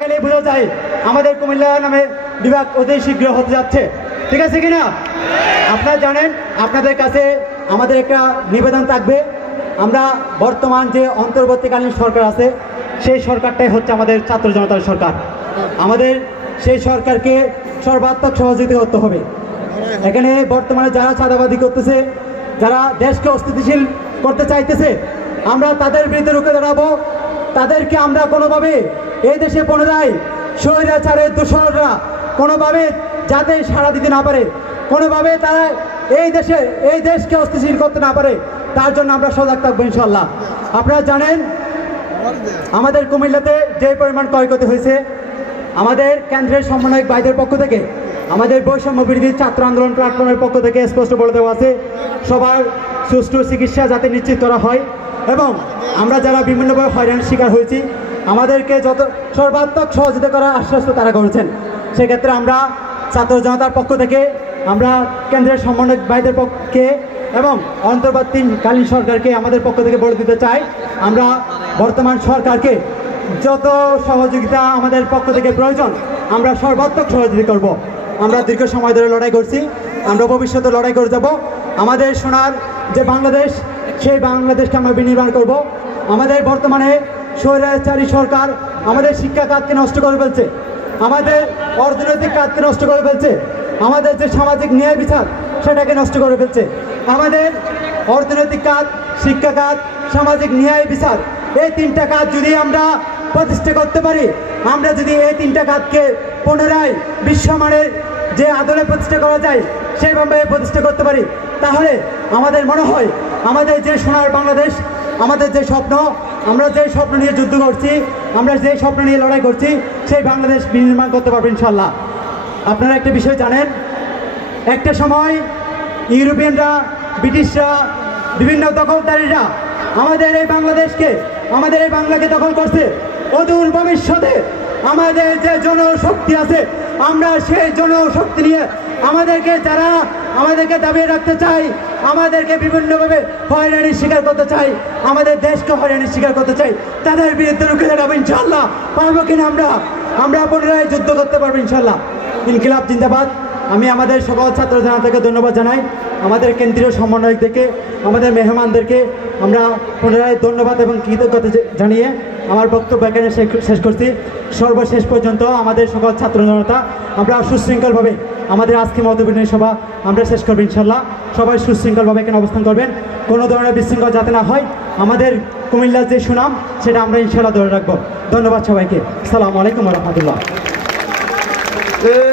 বোঝা যায় আমাদের কুমিল্লা নামে বিভাগ অতি শীঘ্র হতে যাচ্ছে, ঠিক আছে কিনা? আপনারা জানেন, আপনাদের কাছে আমাদের একটা নিবেদন থাকবে। আমরা বর্তমান যে অন্তর্বর্তীকালীন সরকার আছে সেই সরকারটাই হচ্ছে আমাদের ছাত্র জনতার সরকার। আমাদের সেই সরকারকে সর্বাত্মক সহযোগিতা করতে হবে। এখানে বর্তমানে যারা চাঁদাবাজি করতেছে, যারা দেশকে অস্থিতিশীল করতে চাইতেছে, আমরা তাদের বিরুদ্ধে রুখে দাঁড়াবো। তাদেরকে আমরা কোনোভাবে এই দেশে পুনরায় স্বৈরাচারের দোসররা কোনোভাবে যাতে সাড়া দিতে না পারে, কোনোভাবে তারা এই দেশকে অস্থিতিশীল করতে না পারে, তার জন্য আমরা সজাগ থাকবো ইনশাল্লাহ। আপনারা জানেন আমাদের কুমিল্লাতে যে পরিমাণ ক্ষয়ক্ষতি হয়েছে, আমাদের কেন্দ্রের সমন্বয়ক ভাইদের পক্ষ থেকে, আমাদের বৈষম্য বিরোধী ছাত্র আন্দোলন প্ল্যাটফর্মের পক্ষ থেকে স্পষ্ট বলে দেওয়া আছে সবার সুষ্ঠু চিকিৎসা যাতে নিশ্চিত করা হয়। এবং আমরা যারা বিভিন্নভাবে হয়রানির শিকার হয়েছি, আমাদেরকে যত সর্বাত্মক সহযোগিতা করার আশ্বাস তারা করেছেন। সেক্ষেত্রে আমরা ছাত্র জনতার পক্ষ থেকে, আমরা কেন্দ্রের সমন্বয়ক ভাইদের পক্ষে এবং অন্তর্বর্তীকালীন সরকারকে আমাদের পক্ষ থেকে বলে দিতে চাই, আমরা বর্তমান সরকারকে যত সহযোগিতা আমাদের পক্ষ থেকে প্রয়োজন আমরা সর্বাত্মক সহযোগিতা করব। আমরা দীর্ঘ সময় ধরে লড়াই করছি, আমরা ভবিষ্যতে লড়াই করে যাব। আমাদের সোনার যে বাংলাদেশ, সেই বাংলাদেশকে আমরা বিনির্মাণ করব। আমাদের বর্তমানে স্বৈরাচারী সরকার আমাদের শিক্ষা খাতকে নষ্ট করে ফেলছে, আমাদের অর্থনৈতিক খাতকে নষ্ট করে ফেলছে, আমাদের যে সামাজিক ন্যায় বিচার সেটাকে নষ্ট করে ফেলছে। আমাদের অর্থনৈতিক খাত, শিক্ষা খাত, সামাজিক ন্যায় বিচার, এই তিনটা খাত যদি আমরা প্রতিষ্ঠা করতে পারি, আমরা যদি এই তিনটা খাতকে পুনরায় বিশ্বমানের যে আদলে প্রতিষ্ঠা করা যায় সেইভাবে প্রতিষ্ঠা করতে পারি, তাহলে আমাদের মনে হয় আমাদের যে সোনার বাংলাদেশ, আমাদের যে স্বপ্ন, আমরা যে স্বপ্ন নিয়ে যুদ্ধ করছি, আমরা যে স্বপ্ন নিয়ে লড়াই করছি, সেই বাংলাদেশ বিনির্মাণ করতে পারবো ইনশাল্লাহ। আপনারা একটা বিষয় জানেন, একটা সময় ইউরোপিয়ানরা, ব্রিটিশরা, বিভিন্ন দখলদারীরা আমাদের এই বাংলাদেশকে, আমাদের এই বাংলাকে দখল করছে। অদূর ভবিষ্যতে আমাদের যে জনশক্তি আছে, আমরা সেই জনশক্তি নিয়ে যারা আমাদেরকে দাবিয়ে রাখতে চাই, আমাদেরকে বিভিন্নভাবে হয়রানির শিকার করতে চাই, আমাদের দেশকে হয়রানির শিকার করতে চাই, তাদের বিরুদ্ধে রুখে দাঁড়াবো ইনশাল্লাহ। পারবো কিনা আমরা পুনরায় যুদ্ধ করতে পারবো ইনশাল্লাহ। ইনকিলাব জিন্দাবাদ। আমি আমাদের সকল ছাত্র জনতাকে ধন্যবাদ জানাই, আমাদের কেন্দ্রীয় সমন্বয়কদেরকে, আমাদের মেহমানদেরকে আমরা পুনরায় ধন্যবাদ এবং কৃতজ্ঞতা জানিয়ে আমার বক্তব্য এখানে শেষ করছি। সর্বশেষ পর্যন্ত আমাদের সকল ছাত্র জনতা আমরা সুশৃঙ্খলভাবে আমাদের আজকে মতবিনিময় সভা আমরা শেষ করবো ইনশাল্লাহ। সবাই সুশৃঙ্খলভাবে এখানে অবস্থান করবেন, কোনো ধরনের বিশৃঙ্খলা যাতে না হয়। আমাদের কুমিল্লার যে সুনাম সেটা আমরা ইনশাল্লাহ ধরে রাখবো। ধন্যবাদ সবাইকে। আসসালামু আলাইকুম ওয়া রাহমাতুল্লাহ।